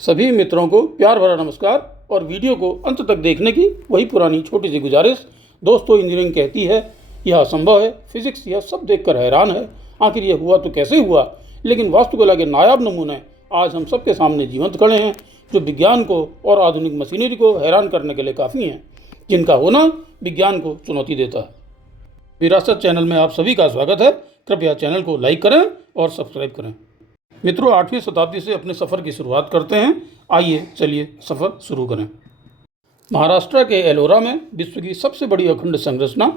सभी मित्रों को प्यार भरा नमस्कार और वीडियो को अंत तक देखने की वही पुरानी छोटी सी गुजारिश। दोस्तों, इंजीनियरिंग कहती है यह असंभव है, फिजिक्स यह सब देखकर हैरान है, आखिर यह हुआ तो कैसे हुआ। लेकिन वास्तुकला के नायाब नमूने आज हम सबके सामने जीवंत खड़े हैं, जो विज्ञान को और आधुनिक मशीनरी को हैरान करने के लिए काफ़ी हैं, जिनका होना विज्ञान को चुनौती देता है। विरासत चैनल में आप सभी का स्वागत है। कृपया चैनल को लाइक करें और सब्सक्राइब करें। मित्रों, 8वीं शताब्दी से अपने सफ़र की शुरुआत करते हैं। आइए चलिए सफ़र शुरू करें। महाराष्ट्र के एलोरा में विश्व की सबसे बड़ी अखंड संरचना,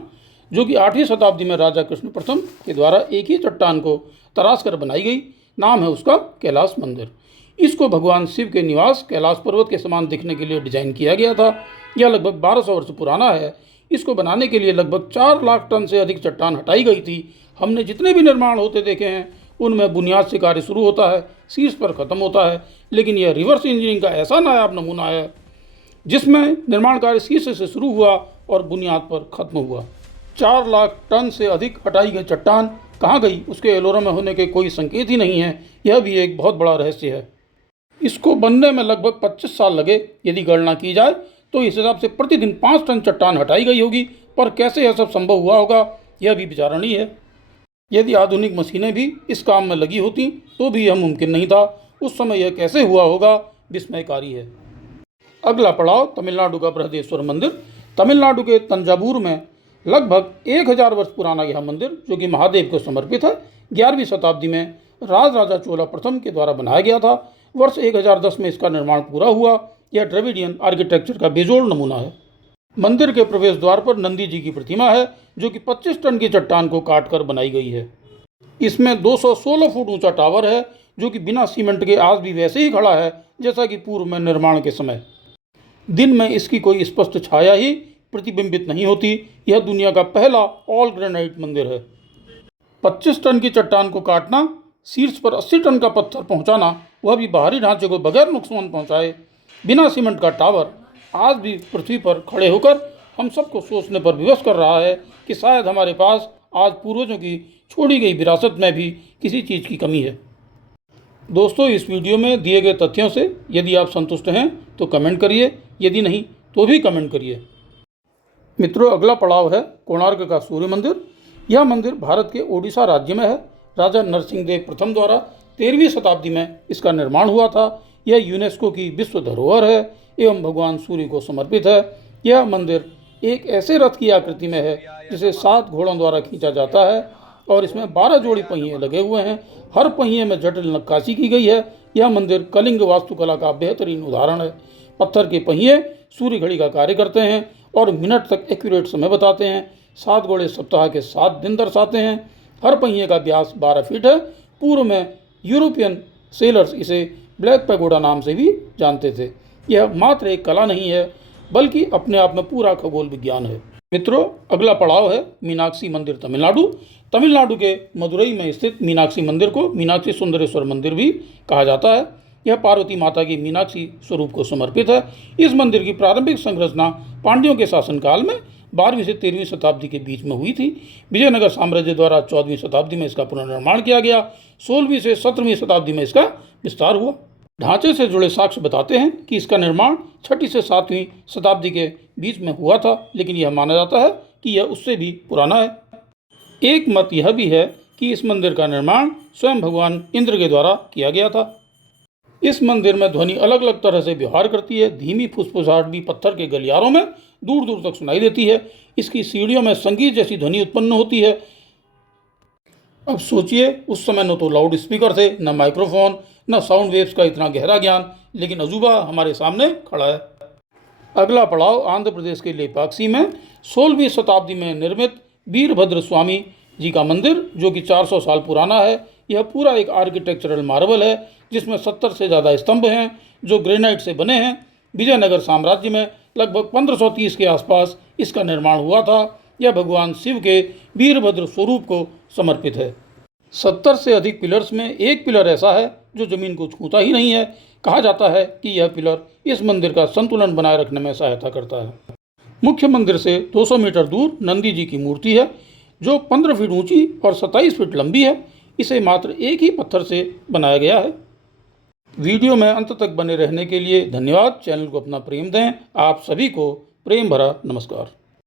जो कि 8वीं शताब्दी में राजा कृष्ण प्रथम के द्वारा एक ही चट्टान को तराश कर बनाई गई, नाम है उसका कैलाश मंदिर। इसको भगवान शिव के निवास कैलाश पर्वत के समान दिखने के लिए डिजाइन किया गया था। यह लगभग 1200 वर्ष पुराना है। इसको बनाने के लिए लगभग 4 लाख टन से अधिक चट्टान हटाई गई थी। हमने जितने भी निर्माण होते देखे हैं उनमें बुनियाद से कार्य शुरू होता है, शीर्ष पर ख़त्म होता है, लेकिन यह रिवर्स इंजीनियरिंग का ऐसा नायाब नमूना है जिसमें निर्माण कार्य शीर्ष से शुरू हुआ और बुनियाद पर ख़त्म हुआ। 4 लाख टन से अधिक हटाई गई चट्टान कहाँ गई, उसके एलोरा में होने के कोई संकेत ही नहीं है। यह भी एक बहुत बड़ा रहस्य है। इसको बनने में लगभग 25 साल लगे। यदि गणना की जाए तो इस हिसाब से प्रतिदिन 5 टन चट्टान हटाई गई होगी, पर कैसे यह सब संभव हुआ होगा, यह भी विचारणीय है। यदि आधुनिक मशीनें भी इस काम में लगी होती तो भी यह मुमकिन नहीं था। उस समय यह कैसे हुआ होगा, विस्मयकारी है। अगला पड़ाव तमिलनाडु का बृहदेश्वर मंदिर। तमिलनाडु के तंजावुर में लगभग 1000 वर्ष पुराना यह मंदिर, जो कि महादेव को समर्पित है, 11वीं शताब्दी में राजा चोला प्रथम के द्वारा बनाया गया था। वर्ष 1010 में इसका निर्माण पूरा हुआ। यह द्रविडियन आर्किटेक्चर का बेजोड़ नमूना है। मंदिर के प्रवेश द्वार पर नंदी जी की प्रतिमा है, जो कि 25 टन की चट्टान को काटकर बनाई गई है। इसमें 216 फुट ऊंचा टावर है, जो कि बिना सीमेंट के आज भी वैसे ही खड़ा है जैसा कि पूर्व में निर्माण के समय। दिन में इसकी कोई स्पष्ट छाया ही प्रतिबिंबित नहीं होती। यह दुनिया का पहला ऑल ग्रेनाइट मंदिर है। 25 टन की चट्टान को काटना, शीर्ष पर 80 टन का पत्थर पहुंचाना, वह भी बाहरी ढांचे को बगैर नुकसान पहुंचाए, बिना सीमेंट का टावर आज भी पृथ्वी पर खड़े होकर हम सबको सोचने पर विवश कर रहा है कि शायद हमारे पास आज पूर्वजों की छोड़ी गई विरासत में भी किसी चीज़ की कमी है। दोस्तों, इस वीडियो में दिए गए तथ्यों से यदि आप संतुष्ट हैं तो कमेंट करिए, यदि नहीं तो भी कमेंट करिए। मित्रों, अगला पड़ाव है कोणार्क का सूर्य मंदिर। यह मंदिर भारत के ओडिशा राज्य में है। राजा नरसिंह देव प्रथम द्वारा 13वीं शताब्दी में इसका निर्माण हुआ था। यह यूनेस्को की विश्व धरोहर है एवं भगवान सूर्य को समर्पित है। यह मंदिर एक ऐसे रथ की आकृति में है जिसे 7 घोड़ों द्वारा खींचा जाता है और इसमें 12 जोड़ी पहिए लगे हुए हैं। हर पहिए में जटिल नक्काशी की गई है। यह मंदिर कलिंग वास्तुकला का बेहतरीन उदाहरण है। पत्थर के पहिए सूर्य घड़ी का कार्य करते हैं और मिनट तक एक्यूरेट समय बताते हैं। 7 घोड़े सप्ताह के 7 दिन दर्शाते हैं। हर पहिए का व्यास 12 फीट है। पूर्व में यूरोपियन सेलर्स इसे ब्लैक पैगोडा नाम से भी जानते थे। यह मात्र एक कला नहीं है, बल्कि अपने आप में पूरा खगोल विज्ञान है। मित्रों, अगला पड़ाव है मीनाक्षी मंदिर तमिलनाडु। तमिलनाडु के मदुरई में स्थित मीनाक्षी मंदिर को मीनाक्षी सुंदरेश्वर मंदिर भी कहा जाता है। यह पार्वती माता की मीनाक्षी स्वरूप को समर्पित है। इस मंदिर की प्रारंभिक संरचना पांड्यों के शासनकाल में 12वीं से 13वीं शताब्दी के बीच में हुई थी। विजयनगर साम्राज्य द्वारा 14वीं शताब्दी में इसका पुनर्निर्माण किया गया। 16वीं से 17वीं शताब्दी में इसका विस्तार हुआ। ढांचे से जुड़े साक्ष्य बताते हैं कि इसका निर्माण 6वीं से 7वीं शताब्दी के बीच में हुआ था, लेकिन यह माना जाता है कि यह उससे भी पुराना है। एक मत यह भी है कि इस मंदिर का निर्माण स्वयं भगवान इंद्र के द्वारा किया गया था। इस मंदिर में ध्वनि अलग अलग तरह से व्यवहार करती है। धीमी फुसफुसाहट भी पत्थर के गलियारों में दूर दूर तक सुनाई देती है। इसकी सीढ़ियों में संगीत जैसी ध्वनि उत्पन्न होती है। अब सोचिए, उस समय न तो लाउड स्पीकर थे, न माइक्रोफोन, न साउंड वेव्स का इतना गहरा ज्ञान, लेकिन अजूबा हमारे सामने खड़ा है। अगला पड़ाव आंध्र प्रदेश के लेपाक्षी में 16वीं शताब्दी में निर्मित वीरभद्र स्वामी जी का मंदिर, जो कि 400 साल पुराना है। यह पूरा एक आर्किटेक्चरल मार्वल है, जिसमें 70 से ज़्यादा स्तंभ हैं जो ग्रेनाइट से बने हैं। विजयनगर साम्राज्य में लगभग 1530 के आसपास इसका निर्माण हुआ था। यह भगवान शिव के वीरभद्र स्वरूप को समर्पित है। 70 से अधिक पिलर्स में एक पिलर ऐसा है जो जमीन को छूता ही नहीं है। कहा जाता है कि यह पिलर इस मंदिर का संतुलन बनाए रखने में सहायता करता है। मुख्य मंदिर से 200 मीटर दूर नंदी जी की मूर्ति है, जो 15 फीट ऊंची और 27 फीट लंबी है। इसे मात्र एक ही पत्थर से बनाया गया है। वीडियो में अंत तक बने रहने के लिए धन्यवाद। चैनल को अपना प्रेम दें। आप सभी को प्रेम भरा नमस्कार।